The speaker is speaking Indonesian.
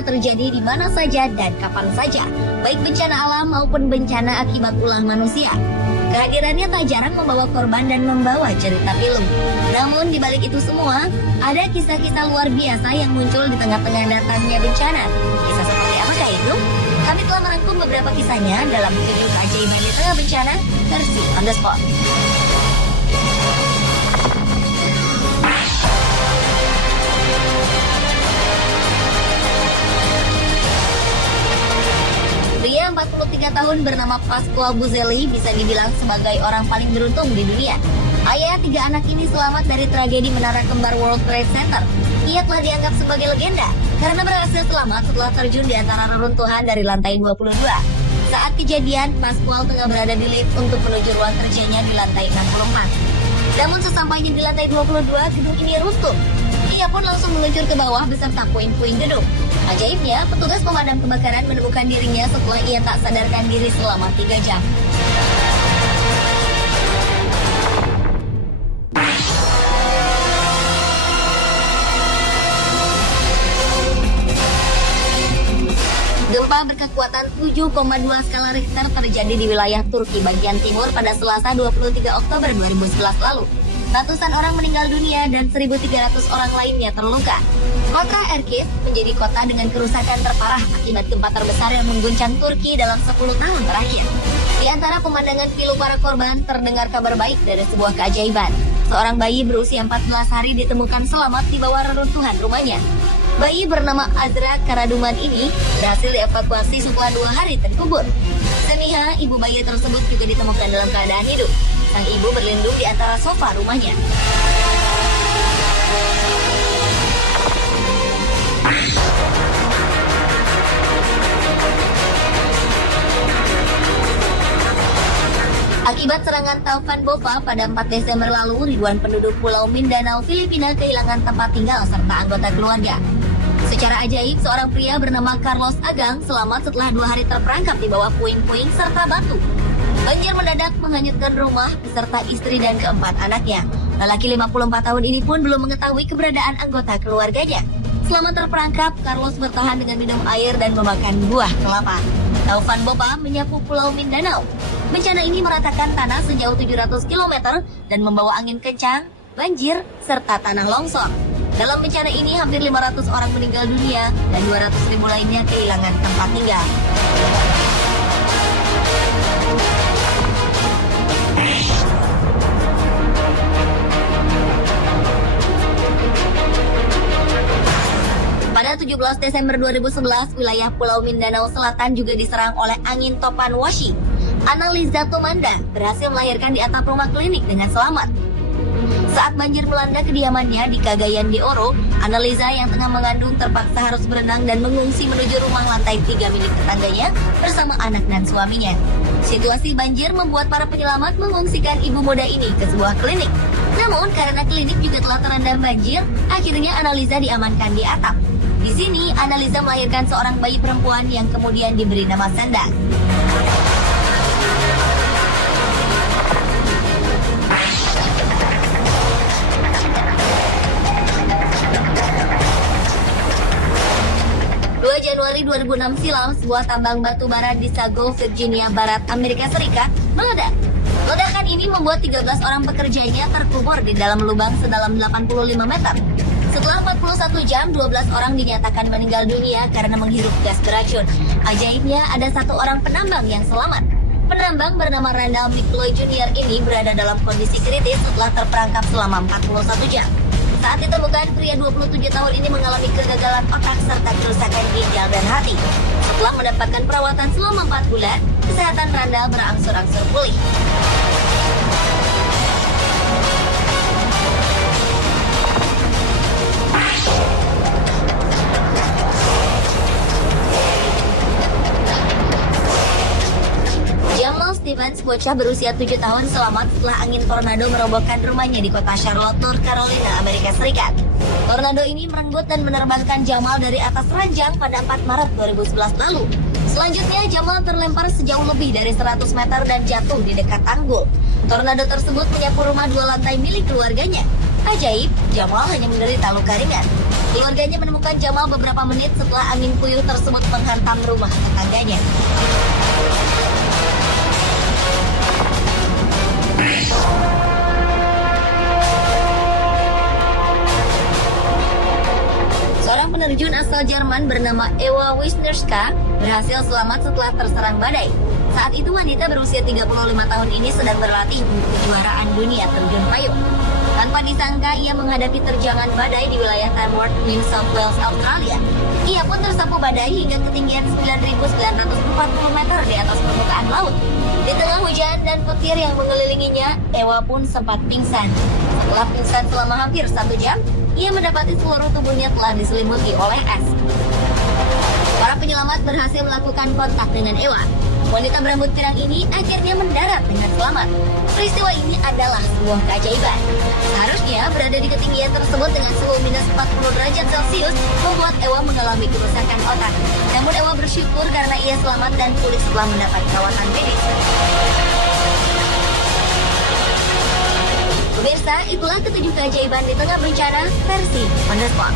bisa terjadi di mana saja dan kapan saja, baik bencana alam maupun bencana akibat ulah manusia. Kehadirannya tak jarang membawa korban dan membawa cerita pilu. Namun di balik itu semua, ada kisah-kisah luar biasa yang muncul di tengah-tengah datangnya bencana. Kisah seperti apakah itu? Kami telah merangkum beberapa kisahnya dalam 7 keajaiban di tengah bencana versi On The Spot. Pria 43 tahun bernama Pasquale Buzzelli bisa dibilang sebagai orang paling beruntung di dunia. Ayah 3 anak ini selamat dari tragedi Menara Kembar World Trade Center. Ia telah dianggap sebagai legenda karena berhasil selamat setelah terjun di antara reruntuhan dari lantai 22. Saat kejadian, Pasquale tengah berada di lift untuk menuju ruang kerjanya di lantai 64. Namun sesampainya di lantai 22, gedung ini runtuh. Ia pun langsung meluncur ke bawah beserta puing-puing gedung. Ajaibnya, petugas pemadam kebakaran menemukan dirinya setelah ia tak sadarkan diri selama 3 jam. Gempa berkekuatan 7,2 skala Richter terjadi di wilayah Turki bagian timur pada Selasa 23 Oktober 2011 lalu. Ratusan orang meninggal dunia dan 1.300 orang lainnya terluka. Kota Erkis menjadi kota dengan kerusakan terparah akibat gempa terbesar yang mengguncang Turki dalam 10 tahun terakhir. Di antara pemandangan pilu para korban, terdengar kabar baik dari sebuah keajaiban. Seorang bayi berusia 14 hari ditemukan selamat di bawah reruntuhan rumahnya. Bayi bernama Azra Karaduman ini berhasil dievakuasi setelah 2 hari terkubur. Seniha, ibu bayi tersebut juga ditemukan dalam keadaan hidup. Sang ibu berlindung di antara sofa rumahnya. Akibat serangan Taufan Bova pada 4 Desember lalu, ribuan penduduk Pulau Mindanao, Filipina kehilangan tempat tinggal serta anggota keluarga. Secara ajaib, seorang pria bernama Carlos Agang selamat setelah 2 hari terperangkap di bawah puing-puing serta batu. Banjir mendadak menghanyutkan rumah beserta istri dan keempat anaknya. Lelaki 54 tahun ini pun belum mengetahui keberadaan anggota keluarganya. Selama terperangkap, Carlos bertahan dengan minum air dan memakan buah kelapa. Taufan Bova menyapu Pulau Mindanao. Bencana ini meratakan tanah sejauh 700 km dan membawa angin kencang, banjir, serta tanah longsor. Dalam bencana ini, hampir 500 orang meninggal dunia dan 200.000 lainnya kehilangan tempat tinggal. Pada 17 Desember 2011, wilayah Pulau Mindanao Selatan juga diserang oleh angin topan Washi. Annaliza Tomanda berhasil melahirkan di atap rumah klinik dengan selamat. Saat banjir melanda kediamannya di Cagayan de Oro, Annaliza yang tengah mengandung terpaksa harus berenang dan mengungsi menuju rumah lantai 3 milik tetangganya bersama anak dan suaminya. Situasi banjir membuat para penyelamat mengungsikan ibu muda ini ke sebuah klinik. Namun karena klinik juga telah terendam banjir, akhirnya Annaliza diamankan di atap. Di sini, Annaliza melahirkan seorang bayi perempuan yang kemudian diberi nama Sanda. Januari 2006 silam, sebuah tambang batu bara di Sago, Virginia Barat, Amerika Serikat meledak. Ledakan ini membuat 13 orang pekerjanya terkubur di dalam lubang sedalam 85 meter. Setelah 41 jam, 12 orang dinyatakan meninggal dunia karena menghirup gas beracun. Ajaibnya, ada 1 orang penambang yang selamat. Penambang bernama Randall McCloy Jr. ini berada dalam kondisi kritis setelah terperangkap selama 41 jam. Saat ditemukan, pria 27 tahun ini mengalami kegagalan otak serta kerusakan ginjal dan hati. Setelah mendapatkan perawatan selama 4 bulan, kesehatan Randall berangsur-angsur pulih. Jamal Stevens, bocah berusia 7 tahun, selamat setelah angin tornado merobohkan rumahnya di kota Charlotte, North Carolina, Amerika Serikat. Tornado ini merenggut dan menerbangkan Jamal dari atas ranjang pada 4 Maret 2011 lalu. Selanjutnya, Jamal terlempar sejauh lebih dari 100 meter dan jatuh di dekat tanggul. Tornado tersebut menyapu rumah 2 lantai milik keluarganya. Ajaib, Jamal hanya menderita luka ringan. Keluarganya menemukan Jamal beberapa menit setelah angin puyuh tersebut menghantam rumah tetangganya. Seorang penerjun asal Jerman bernama Ewa Wisniewska berhasil selamat setelah terserang badai. Saat itu wanita berusia 35 tahun ini sedang berlatih untuk kejuaraan dunia terjun payung. Tanpa disangka ia menghadapi terjangan badai di wilayah Tamworth, New South Wales, Australia. Ia pun tersapu badai hingga ketinggian 9.940 meter di atas permukaan laut. Di tengah hujan dan petir yang mengelilinginya, Ewa pun sempat pingsan. Setelah pingsan selama hampir 1 jam, ia mendapati seluruh tubuhnya telah diselimuti oleh es. Para penyelamat berhasil melakukan kontak dengan Ewa. Wanita berambut pirang ini akhirnya mendarat dengan selamat. Peristiwa ini adalah sebuah keajaiban. Seharusnya berada di ketinggian tersebut dengan suhu minus 40 derajat Celcius membuat Ewa mengalami kerusakan otak. Namun Ewa bersyukur karena ia selamat dan pulih setelah mendapat perawatan medis. Pemirsa, itulah ketujuh keajaiban di tengah bencana versi On The Spot.